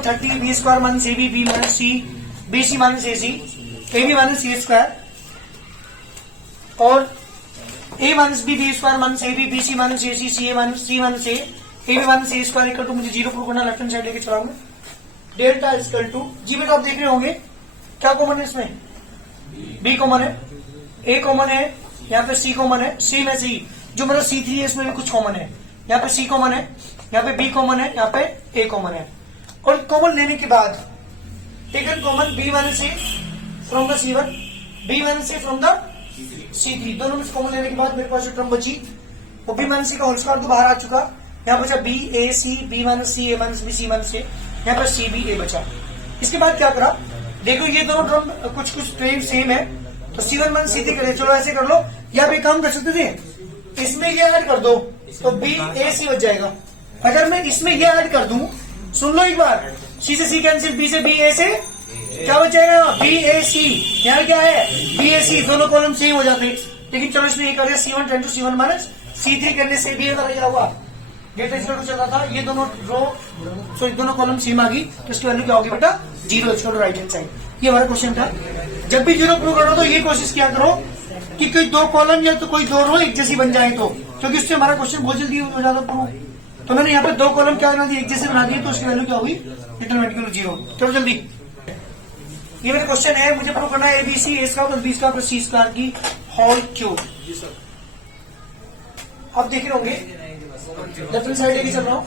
Four 30 B square minus A B minus C B C minus A C A B minus C square और A minus B square minus A B C minus A C C minus A B minus A square equal to मुझे zero prove करना, left hand side लेके चलाऊंगा। Delta equal to जी बेटा आप देख रहे होंगे क्या कॉमन है इसमें, बी कॉमन है, ए कॉमन है, यहाँ पे सी कॉमन है, सी में सी जो मेरा C3 है इसमें भी कुछ कॉमन है, यहाँ पे सी कॉमन है, यहाँ पे बी कॉमन है, यहाँ पे ए कॉमन है। और कॉमन लेने के बाद taken common B minus A from the C1 B minus A from the C3 दोनों में कॉमन लेने के बाद मेरे पास जो टर्म बची वो बी माइनस सी का होल स्क्वायर तो बाहर आ चुका, यहाँ बचा बी ए सी बी माइनस सी ए माइनस बी सी माइनस ए, यहाँ पर सी बी ए बचा। इसके बाद क्या करा, देखो ये दोनों टर्म कुछ ट्रेन सेम है तो C1 माइनस C3 कर, चलो ऐसे कर लो, या भी काम कर सकते थे, इसमें ये ऐड कर दो तो बी ए सी बच जाएगा। अगर मैं इसमें ये ऐड कर दूं, सुन लो एक बार, सी से सी कैंसिल, बी से बी ए से क्या बच जाएगा, बी ए सी, यहाँ क्या है बी ए सी, दोनों कॉलम सेम हो जाते हैं। लेकिन चलो इसमें ये कर C1 ten to C1 minus C3 करने से भी क्या हुआ, डेटा इक्वल टू चल रहा था, ये दोनों रो सॉरी दोनों कॉलम सेम आ गई तो इसकी वैल्यू क्या होगी बेटा, zero equal to right hand side. ये हमारा क्वेश्चन था। जब भी जीरो प्रूव करो तो ये कोशिश किया करो कि कोई दो कॉलम या तो कोई दो रो एक जैसी बन जाए, तो क्योंकि उससे हमारा क्वेश्चन बहुत जल्दी हो जाता प्रूव। तो मैंने यहाँ पे दो कॉलम क्या बना दी, एक जैसे बना दिए तो उसकी वैल्यू क्या होगी, डिटरमिनेंट जीरो। चलो जल्दी, ये मेरा क्वेश्चन है, मुझे प्रूव करना है ABC A square plus B square plus C square की होल क्यूब। आप देख रहे होंगे लेफ्ट हैंड साइड लेके चल रहा हूं,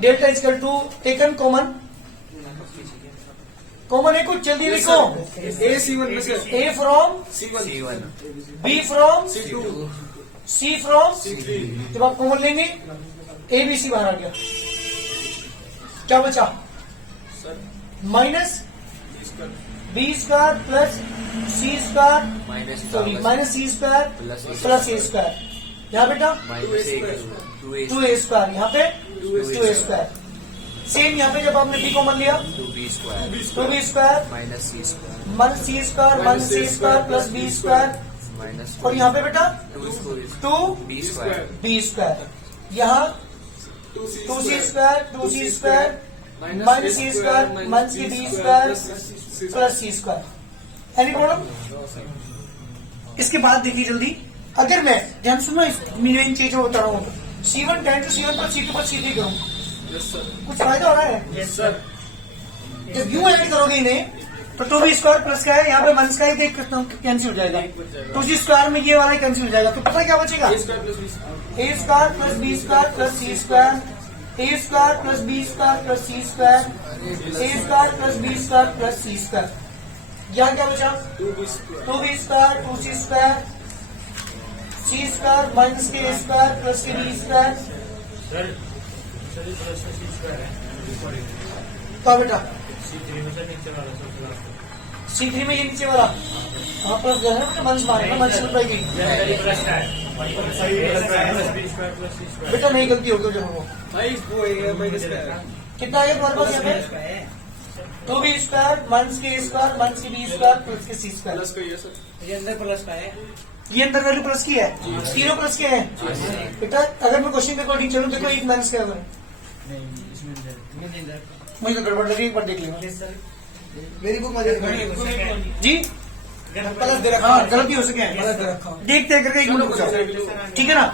delta equal to taken common, common है कुछ जल्दी लिखो, A C1 A from C1 B from C2 C from, C3 जब आप कॉमन लेंगे ए बी सी बाहर आ गया, क्या बचा minus B square plus C square sorry minus C square plus ए स्क्वायर, यहाँ बेटा 2a स्क्वायर, यहाँ पे 2a स्क्वायर। सेम यहाँ पे जब आपने बी कॉमन लिया 2b square minus C square minus C square plus B square, और यहाँ पे बेटा 2b स्क्वायर, यहाँ 2c square minus C square minus की B square plus C square. Any problem? इसके बाद देखिए जल्दी, अगर मैं ध्यान सुनो इन चीजों बता रहा हूँ, C1 टेन टू C1 पर C2 पर C3 करूँ, कुछ फायदा हो रहा है? Yes sir. जब यूं ऐड करोगे इन्हें तो 2b स्क्वायर प्लस क्या है, यहाँ पे माइनस का ही कैंसिल हो जाएगा, 2c स्क्वायर में ये वाला कैंसिल हो जाएगा, तो पता क्या बचेगा, A square plus B A square plus B square square plus C square, A square plus B square plus C square, A square plus B square plus C square. यहाँ क्या बचा 2b square 2b square 2c square C square minus के square plus के B square, तो बेटा C3 में ये नीचे वाला हाँ प्लस जो है माइनस मारेगा, माइनस रुपए की बेटा नहीं गलती होगी जब वो कितना आएगा तुम्हारे पास यहाँ पे 2b स्क्वायर माइनस के स्क्वायर माइनस के बी स्क्वायर प्लस के सी स्क्वायर, प्लस का ये सर, ये अंदर प्लस का है, ये अंदर वैल्यू प्लस की है, तीनों प्लस के हैं बेटा। अगर मैं क्वेश्चन के अकॉर्डिंग चलूँ देखो एक माइनस क्या है, मुझे तो गड़बड़ लगी, एक बार देख लेना मेरी बुक में जी प्लस दे रखा हाँ गलती हो सके प्लस दे रखा देखते हैं करके एक मिनट पूछा, ठीक है ना।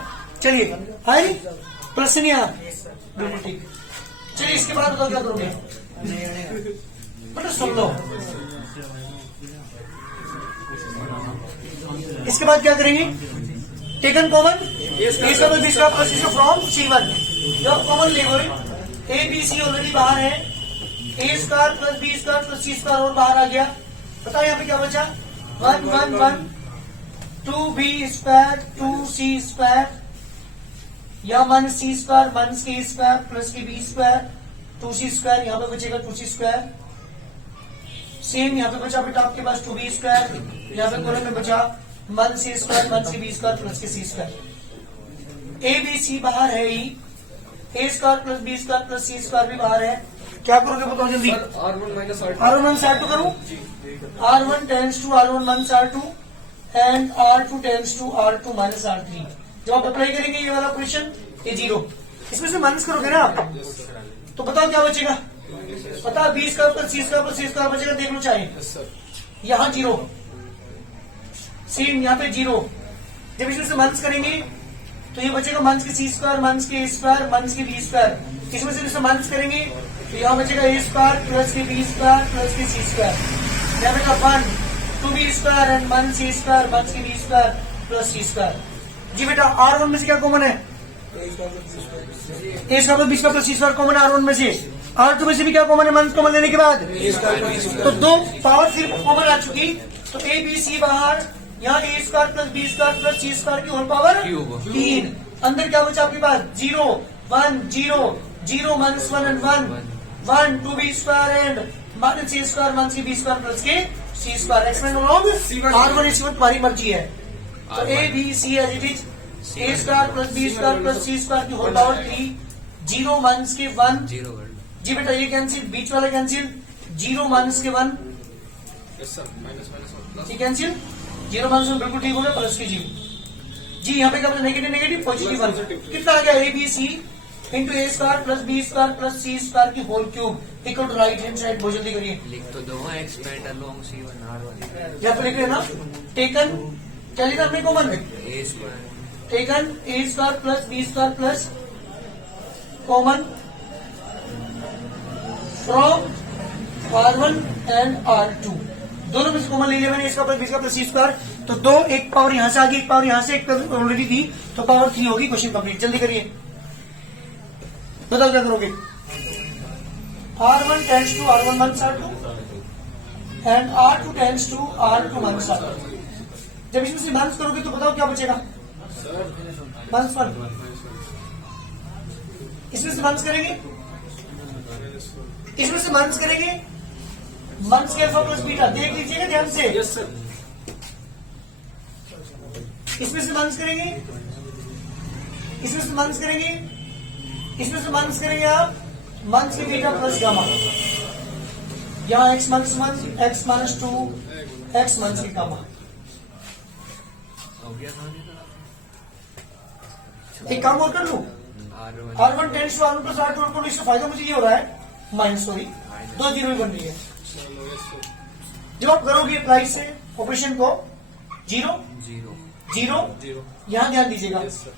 चलिए है नहीं प्लस से नहीं आया, बिल्कुल ठीक। चलिए इसके बाद बताओ क्या करोगे, बेटा सुन लो, इसके बाद क्या करेंगे, taken common A square B square plus C from C1, जब कॉमन लेंगे ए बी सी ऑलरेडी बाहर है, A square plus B square plus C square और बाहर आ गया, बताओ यहाँ पे क्या बचा 1 1 1 2b स्क्वायर 2c स्क्वायर या माइनस सी स्क्वायर माइनस के स्क्वायर प्लस के बी स्क्वायर 2c स्क्वायर, यहाँ पे बचेगा 2c स्क्वायर। सेम यहाँ पे बचा बेटा आपके पास 2b स्क्वायर, यहाँ पे कॉलम में बचा माइनस सी स्क्वायर माइनस के बी स्क्वायर प्लस के C square. A B C बाहर है ही, A square plus B square plus C square भी बाहर है, क्या करोगे बताओ जल्दी, R1 minus R1 minus R2 करूं, R1 tends to R1 minus R2 and R2 tends to R2 minus R3। जब आप अप्लाई करेंगे ये वाला क्वेश्चन ये जीरो, इसमें से माइनस करोगे ना आप तो बताओ क्या बचेगा, पता है B square plus C square plus C square बचेगा, देख लो चाहे। Yes, sir. यहाँ 0, सेम यहाँ पे 0। जब इसमें से माइनस करेंगे तो ये बचेगा माइनस के सी स्क्वायर माइनस के ए स्क्वायर माइनस के बी स्क्वायर। इसमें से इसे माइनस करेंगे तो यहाँ बचेगा ए स्क्वायर प्लस के बी स्क्वायर प्लस के सी स्क्वायर। यहाँ बेटा 1 2b square and minus A square minus के B square plus C square. जी बेटा R1 में से क्या कॉमन है? A square plus B square plus C square common है R1 में से। R2 में से भी क्या कॉमन है माइनस कॉमन लेने के बाद? तो 2 पावर सिर्फ कॉमन आ चुकी, तो ए बी सी बाहर, यहाँ A square plus B square plus C square की होल पावर 3। अंदर क्या बचा आपके पास? 0 1 0 0 minus 1 and 1 1 2b square and minus C square minus के बी स्क्वायर प्लस के सी स्क्वायर। एक्सपेंड R1 इस तुम्हारी मर्जी है। तो A B C as it is A square plus B square plus C square की होल पावर 3 0 माइनस के 1। जी बेटा ये कैंसिल, बीच वाला कैंसिल, 0 माइनस के 1 Yes, sir. Minus 1 plus. ये कैंसिल, 0 माइनस 1 बिल्कुल ठीक हो गया, प्लस के 0। जी यहाँ पे क्या बोला? Negative negative positive 1। कितना आ गया? A B C into A square plus B square plus C square की whole cube equal to right hand side. बहुत जल्दी करिए, लिख तो दो एक्सपेंड अलोंग C1 R1 यहाँ पे लिख रहे हैं ना, टेकन क्या लिखा हमने common? A square taken A square plus B square plus common from R1 and R2। दोनों में से कॉमन ले लिया मैंने, इसका प्लस बी का प्लस सी स्क्वायर। तो 2 एक पावर यहां से आ गई, एक पावर यहां से, एक ऑलरेडी थी, तो पावर 3 होगी। Question complete. जल्दी करिए, बताओ क्या करोगे? R1 tends to R1 minus R2 and R2 tends to R2 minus R2। जब इसमें से माइनस करोगे तो बताओ क्या बचेगा? माइनस 1। इसमें से माइनस करेंगे, इसमें से माइनस करेंगे, माइनस के अल्फा प्लस बीटा देख लीजिएगा ध्यान से। Yes, sir. इसमें से माइनस करेंगे, इसमें से माइनस करेंगे, इसमें से माइनस करेंगे आप माइनस के बीटा प्लस गामा। यहाँ x minus 1 x minus 2 x minus के गामा। हो गया था एक काम और कर लूं, R1 R1 tends to R1 plus R2 और इससे फायदा मुझे ये हो रहा है माइनस, सॉरी 2 जीरो ही बन रही है। जब आप करोगे प्राइस से ऑपरेशन को 0 0 0. यहाँ ध्यान दीजिएगा, Yes, sir.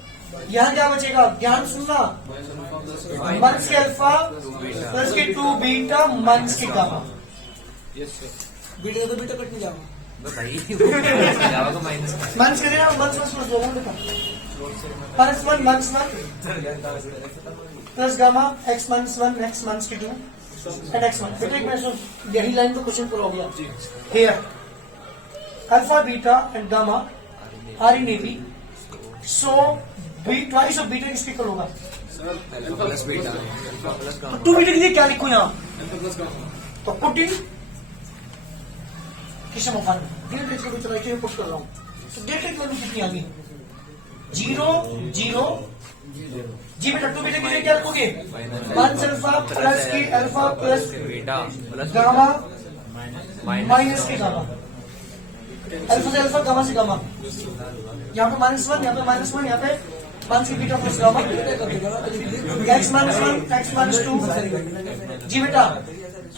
यहाँ क्या बचेगा? ध्यान सुनना, माइनस के अल्फा प्लस के 2 बीटा माइनस के गामा। Yes, sir. बीटा तो बीटा कट नहीं जाओ। भाई जावा को माइनस माइनस करें आप, माइनस प्लस प्लस होगा देखो, minus 1 minus 1 plus gamma x minus 1 x minus के 2 एंड x 1। बेटा एक मिनट सुन, यही लाइन को क्वेश्चन करो गया here, alpha beta and gamma are in A B, so twice of beta किसके इक्वल होगा? Sir. Alpha plus beta alpha plus gamma. 2 beta के लिए क्या लिखूं यहाँ? Alpha plus gamma. तो पुट इन किसे मुफान डेल्टा इसको भी चला के पुट कर रहा हूँ, तो डेल्टा की वैल्यू कितनी आ गई? 0 0। जी बेटा 2 बीटा के लिए क्या लिखोगे? माइनस अल्फा प्लस के alpha plus beta plus gamma minus minus के गामा, अल्फा से अल्फा गामा से गामा। यहाँ पे माइनस 1, यहाँ पे माइनस 1, यहाँ पे माइनस के beta plus gamma, x minus 1 x minus 2। जी बेटा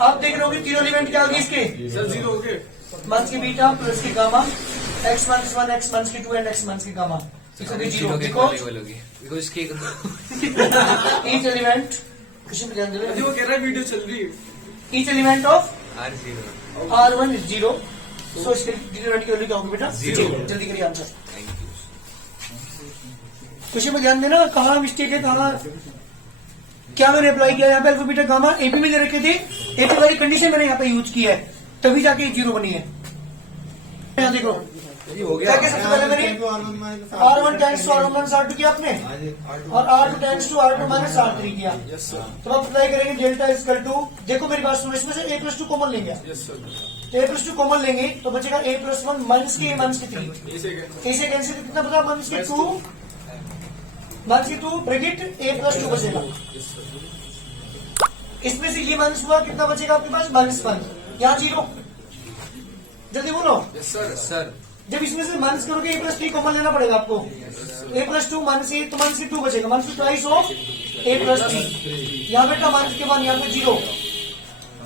आप देख रहे होगे तीनों एलिमेंट क्या आ गए इसके? Sir, 0 okay. माइनस के बीटा प्लस के gamma, x minus 1 x minus के 2 एंड x माइनस के गामा। जीरो के बिकॉज होगी बिकॉज इसके each element किसी पे ध्यान अभी देना, वो कह रहा है वीडियो चल रही है. each element of R0 R1 is 0, so इसके डिटरमिनेंट की वैल्यू क्या होगी बेटा? Zero. जल्दी करिए आंसर। थैंक यू क्वेश्चन में ध्यान देना, कहाँ मिस्टेक है, कहाँ क्या मैंने अप्लाई किया। यहाँ पे अल्फा बीटा गामा एपी में दे रखे थे, एपी वाली कंडीशन मैंने यहाँ पे यूज की है, तभी जाके 0 बनी है। यहाँ देखो हो क्या क्या सबसे पहले मैंने R1 tends to R1 minus R2 किया आपने, और R2 tends to R2 minus R3 किया। Yes, sir. तो आप अप्लाई करेंगे डेल्टा इक्वल टू, देखो मेरी बात सुनो, इसमें से a प्लस 2 कॉमन लेंगे, Yes, sir. a plus 2 common लेंगे तो बचेगा a प्लस 1 माइनस के a माइनस के 3। इसे क्या? इसे कैंसिल कितना बचा? माइनस के 2 माइनस के 2 ब्रैकेट a प्लस 2 बचेगा। Yes, sir. इसमें से ये माइनस हुआ, कितना बचेगा आपके पास? माइनस 1, यहाँ 0। जल्दी बोलो, Yes, sir. सर जब इसमें से माइनस करोगे a प्लस 3 कॉमन लेना पड़ेगा आपको, a प्लस 2 माइनस ए, तो माइनस के 2 बचेगा, माइनस के ट्वाइस ऑफ a प्लस 3। यहाँ बेटा माइनस के बाद यहाँ पे 0,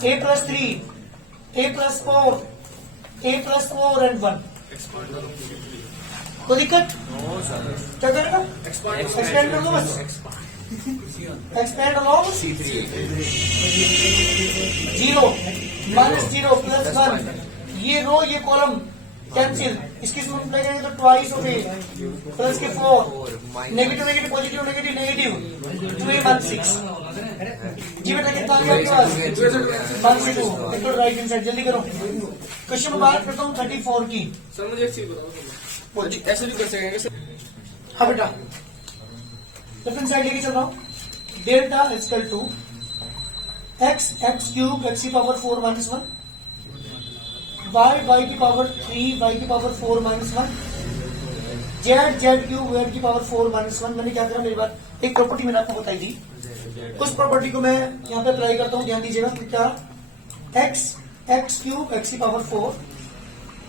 a plus 3, a plus 4, a plus 4 and 1. कोई दिक्कत? क्या करेगा? एक्सपेंड कर दो बस। एक्सपेंड अलोंग 0 माइनस 0 प्लस 1, ये रो ये कॉलम कैंसिल, इसकी मल्टीप्लाई करेंगे तो ट्वाइस हो गई प्लस के 4, negative negative positive negative negative 2a16। जी बेटा कितना आ गया आपके पास? 1/2 राइट हैंड साइड, जल्दी करो। क्वेश्चन में बात करता हूँ 34 की। सर मुझे एक चीज बताओ, ऐसे भी कर सकेंगे सर? हाँ बेटा, लेफ्ट हैंड साइड लेके चल रहा हूँ। Delta equal to x cube x की पावर 4 माइनस 1, वाई की पावर 3 वाई की power 4 minus 1, Z cube Z की पावर 4 माइनस 1। मैंने क्या करा, मेरी बात एक प्रॉपर्टी मैंने आपको बताई थी, उस प्रॉपर्टी को मैं यहाँ पे अप्लाई करता हूँ। ध्यान दीजिएगा क्या, एक्स क्यूब एक्स की पावर 4,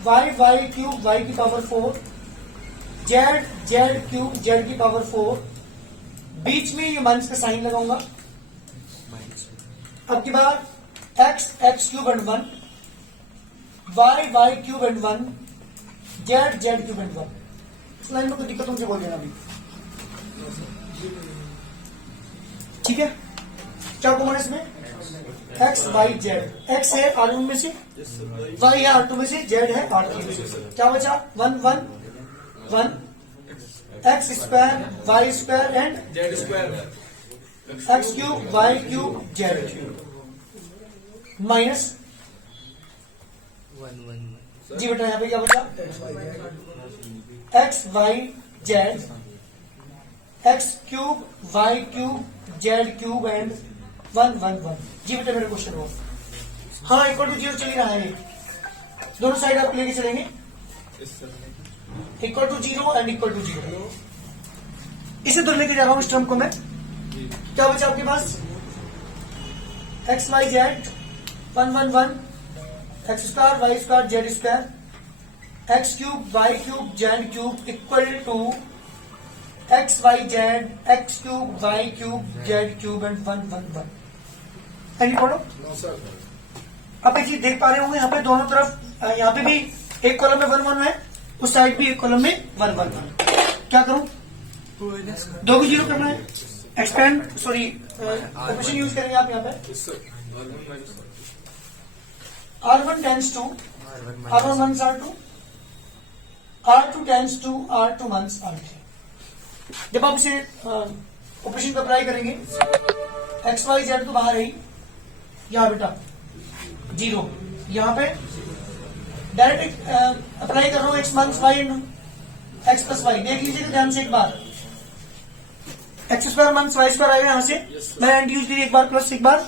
वाई क्यूब वाई की पावर 4, जेड क्यूब जेड की पावर 4, बीच में ये माइनस का साइन लगाऊंगा। अब की बार X cube and 1, Y cube and 1, Z cube and 1। इस लाइन में कोई दिक्कत मुझे बोल देना अभी, ठीक है? क्या कॉमन है इसमें? एक्स वाई जेड, एक्स है R1 में से, वाई है R2 में से, जेड है R3 में से। क्या बचा? 1 x square Y square and z square x cube Y cube Z cube minus 1 जी बेटा यहाँ पे क्या बचा? X Y Z x cube Y cube Z cube and 1 जी बेटा मेरा क्वेश्चन हो। हाँ, इक्वल टू 0 चल ही रहा है, दोनों साइड आप लेके चलेंगे। Equal to 0 and equal to 0, इसे दूर लेके जा रहा हूं इस टर्म को मैं। क्या बचा आपके पास? X Y Z 1 x square Y square Z square, x cube Y cube Z cube equal to X Y Z x cube Y cube Z cube and 1 and पढ़ो। आप एक चीज देख पा रहे होंगे, यहाँ पे दोनों तरफ, यहाँ पे भी एक कॉलम में 1 है, उस साइड भी एक कॉलम में 1 क्या करूं? 2 को 0 करना है, एक्सपेंड सॉरी ऑपरेशन यूज करेंगे आप यहाँ पे। R1 tends to R1 1 R2, R2 tends to R2 1 R3। जब आप इसे ऑपरेशन पे अप्लाई करेंगे, एक्स वाई जेड तो बाहर है, यहाँ बेटा 0, यहाँ पे डायरेक्ट अप्लाई कर रहा हूँ X minus Y X plus Y. देख लीजिएगा ध्यान से एक बार, X square minus Y square आएगा यहाँ से, मैं एंड यूज करिए एक बार प्लस एक बार,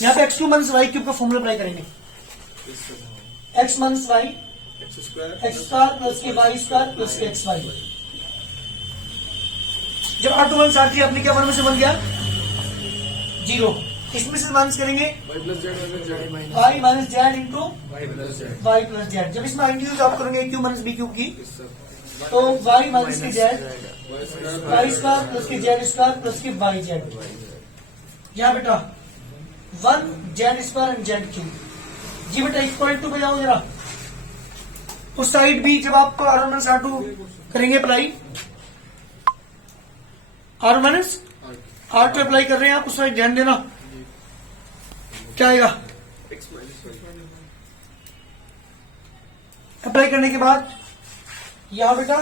यहाँ पे x cube minus y cube का फॉर्मूला अप्लाई करेंगे। X minus Y x square plus के वाई स्क्वायर प्लस के एक्स वाई। जब R2 1 R3 आपने क्या 1 में से बन गया 0, इसमें से माइनस करेंगे y minus z into y plus z. जब इसमें एंड यूज आप करेंगे क्यू माइनस बी क्यूब की, तो वाई माइनस के जेड वाई स्क्वायर प्लस के जेड स्क्वायर प्लस के वाई जेड। यहाँ बेटा 1 Z square and Z cube. जी बेटा इक्वल टू पे जाओ जरा, उस साइड भी जब आप R1 माइनस R2 करेंगे apply, R1 minus R2 apply कर रहे हैं आप, उस साइड ध्यान देना क्या आएगा। अप्लाई करने के बाद यहां बेटा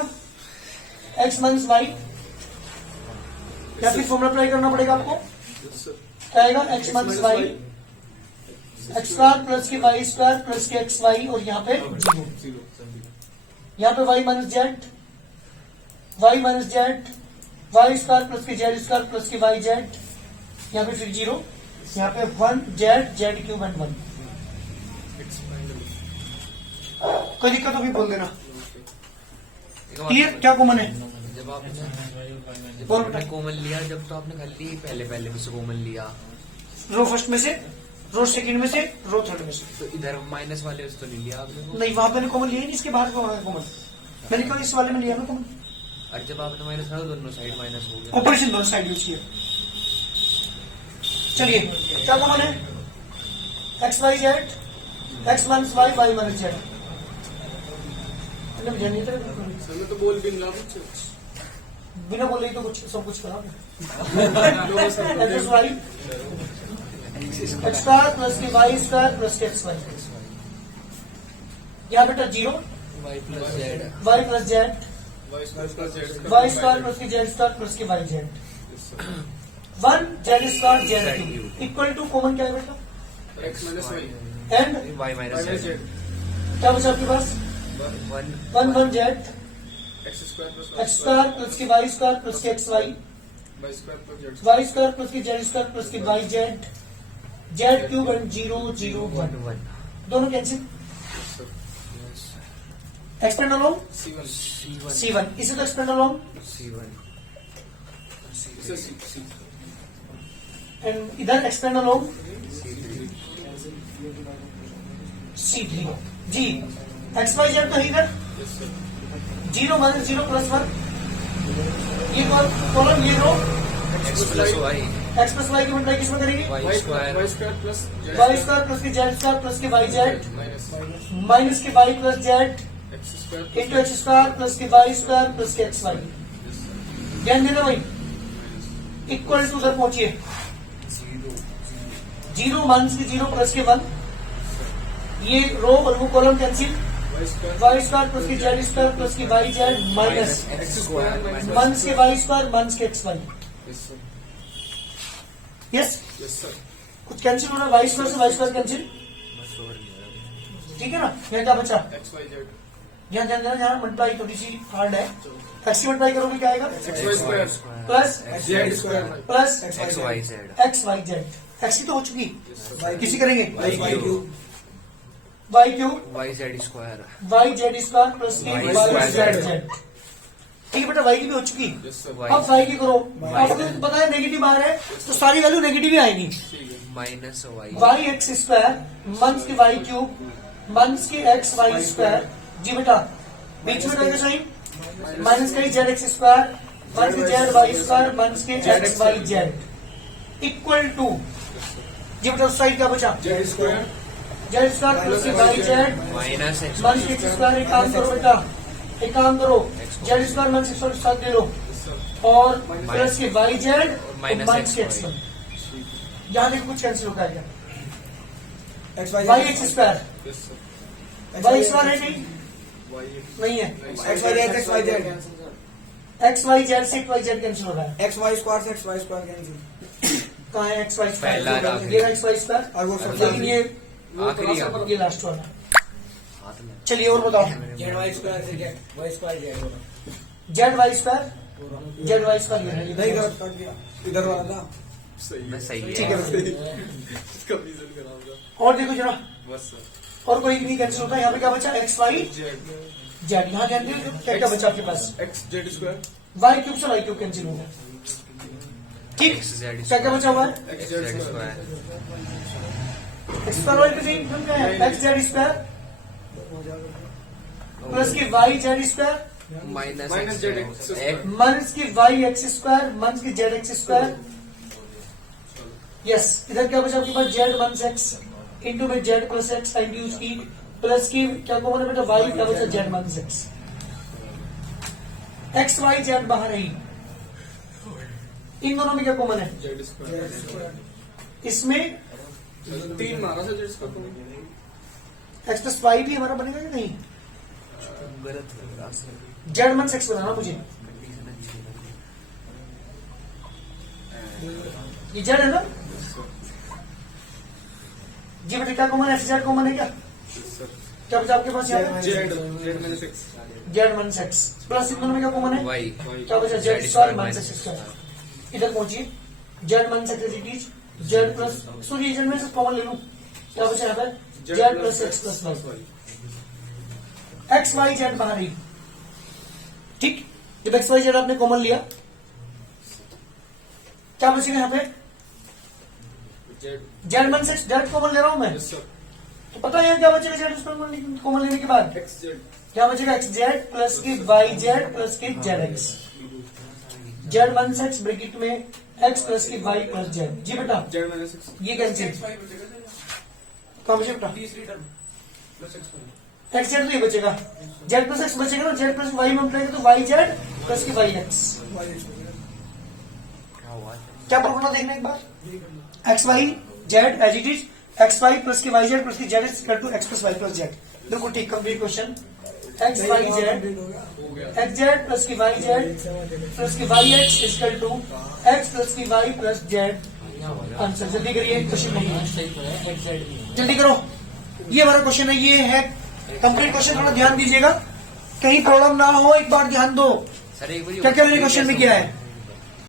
x माइनस वाई, या फिर फॉर्मूला अप्लाई करना पड़ेगा आपको। क्या आएगा? x minus Y x square plus के वाई स्क्वायर प्लस के एक्स वाई, और यहाँ पे 0। यहाँ पे y minus z Y square plus के जेड स्क्वायर प्लस के वाई जेड, यहाँ पे फिर 0, यहाँ पे 1 जेड क्यूब एंड 1। कोई दिक्कत हो भी बोल देना। क्लियर? क्या कॉमन है? जब बोल आपने बेटा। कॉमन लिया, जब तो आपने खाली पहले में से कॉमन लिया, रो फर्स्ट में से, रो सेकंड में से, रो थर्ड में से। तो इधर माइनस वाले उस तो नहीं लिया आपने, नहीं, वहां मैंने कॉमन लिया ही नहीं, इसके बाहर कॉमन मैंने क्यों इस वाले में लिया ना कॉमन। और जब आपने माइनस करा दोनों साइड माइनस हो गया। ऑपरेशन दोनों साइड यूज किया। चलिए क्या कॉमन है? X Y Z, x minus Y, y minus z. Sir मैं तो बोल भी नहीं रहा कुछ। बिना बोले ही तो कुछ सब कुछ करा लो sir, X Y x square plus के वाई स्क्वायर प्लस के एक्स वाई। यहाँ बेटा zero Y plus Z Y plus Z, Y square plus Z Y square plus के जेड स्क्वायर प्लस के Y Z. 1 Z square Z cube equal to common क्या है बेटा? X minus Y and Y minus minus Z Z क्या बचा आपके पास? 1 Z x square plus x square plus के वाई स्क्वायर प्लस के x y, y square plus Z Y square plus के जेड स्क्वायर प्लस के Y Z, z cube and 0 0 1 दोनों cancel. Expand along C1 C1 इसे तो expand along C1 इसे C and इधर expand along C3 C3 जी। X Y Z तो इधर yes sir 0 minus 0 plus 1 ये कॉलम ये row X plus Y X plus Y की मल्टीप्लाई किसमें करेंगे? Y square Y square plus Y square plus के जेड स्क्वायर प्लस के Y Z minus minus के Y plus Z x square into X square plus के Y square plus के x Y. ध्यान देना भाई इक्वल टू उधर पहुंचिए 0 minus के 0 प्लस के 1 ये रो और वो column cancel. Y square plus के जेड स्क्वायर प्लस के Y Z minus x square minus के वाई स्क्वायर माइनस के x y. Yes sir yes yes sir कुछ कैंसिल हो रहा है वाई स्क्वायर से वाई स्क्वायर कैंसिल ठीक है ना। यहाँ क्या बचा? एक्स वाई जेड यहाँ ध्यान देना यहाँ मल्टीप्लाई थोड़ी सी हार्ड है। एक्स की मल्टीप्लाई करोगे क्या आएगा? X Y square plus Z square plus x Y Z x Y Z. X की तो हो चुकी किसी करेंगे Y cube Y cube Y Z square Y Z square plus के Y Y square Z Z। Z ठीक है बेटा वाई की भी हो चुकी। यस सर वाई अब वाई की करो आपको तो पता है नेगेटिव आ रहा है तो सारी वैल्यू नेगेटिव ही आएगी। ठीक है minus Y Y x square minus के वाई क्यूब माइनस के एक्स वाई स्क्वायर जी बेटा बीच में रहेगा साइन माइनस का जेड एक्स स्क्वायर माइनस के जेड वाई स्क्वायर माइनस के x Y Z equal to जी बेटा उस साइड क्या बचा? Z square Z square plus के Y Z minus X minus के एक्स स्क्वायर। एक काम करो बेटा एक काम करो Z square minus x square साथ दे लो यस सर और प्लस के वाई जेड माइनस माइनस के एक्स XY। यहाँ देखो कुछ कैंसिल होता है क्या? X Y x square yes sir y square है नहीं वाई नहीं है x Y Z x Y Z x Y z से वाई जेड कैंसिल हो रहा है। एक्स वाई स्क्वायर से एक्स वाई स्क्वायर कैंसिल कहाँ है एक्स वाई पहला और स्क्वायर? आखिरी। ये एक्स वाई स्क्वायर और वो सब लेकिन ये आखिरी ये लास्ट वाला। हाथ में चलिए और बताओ जेड वाई स्क्वायर से z Y square z z Y square z Y square नहीं ये गलत कर दिया इधर वाला था सही मैं सही ठीक है। इसका रीजन कराऊंगा और देखो जरा बस सर और कोई नहीं कैंसिल होता है। यहाँ पे क्या बचा? X Y Z Z. यहाँ ध्यान दो क्या क्या बचा आपके पास? X Z square Y cube से वाई क्यूब कैंसिल हो गया ठीक। एक्स जेड क्या क्या बचा हुआ है? X z z square x square y का सेम क्या है? एक्स जेड स्क्वायर प्लस की Y Z square minus minus z x square minus की वाई एक्स स्क्वायर माइनस की जेड एक्स स्क्वायर। यस इधर क्या बचा आपके पास? जेड माइनस एक्स इंटू में z plus x time use की प्लस की क्या कॉमन है बेटा? वाई क्या बचा? Z minus x. X Y Z बाहर है इन दोनों में क्या कॉमन है? जेड स्क्वायर इसमें 3 मारा था z square x plus y भी हमारा बनेगा कि नहीं? गलत है जेड माइनस एक्स बनाना मुझे ये जेड है ना जी बेटा क्या कॉमन है? जेड कॉमन है क्या? क्या बचा आपके पास? यहाँ Z Z minus X Z minus X plus इन दोनों में क्या कॉमन है? वाई क्या बचा? Z square minus x square. इधर पहुंचिए Z minus X it is Z plus sorry Z में से कॉमन ले लूं क्या बचा यहाँ पे? Z plus X plus Y. X Y Z बाहर ही ठीक। जब एक्स वाई जेड आपने कॉमन लिया क्या बचेगा यहाँ पे? Z Z minus X Z common ले रहा हूं मैं यस सर तो पता है यहाँ क्या बचेगा? जेड कॉमन लेने के बाद एक्स जेड क्या बचेगा? एक्स जेड प्लस की वाई जेड प्लस की z x Z minus x bracket में एक्स प्लस की वाई प्लस जेड जी बेटा जेड माइनस एक्स ये कैंसिल कहाँ पे शिफ्ट तीसरी term plus x Y x z तो ये बचेगा, जेड प्लस एक्स बचेगा ना, जेड प्लस वाई में उठाएगा तो वाई जेड प्लस की वाई एक्स। क्या हुआ है? क्या फॉर्मूला देखना एक बार, X Y Z as it is, X Y plus की वाई जेड प्लस की Z is equal to X plus Y plus Z. बिल्कुल ठीक, complete question. X Y Z x Z plus की वाई जेड प्लस की Y X is equal to X plus की Y plus Z. Answer जल्दी करिए, question complete, जल्दी करो। ये हमारा क्वेश्चन है, ये है कंप्लीट क्वेश्चन, थोड़ा ध्यान दीजिएगा, कहीं प्रॉब्लम ना हो, एक बार ध्यान दो सर एक बार क्या क्या मैंने क्वेश्चन में किया है।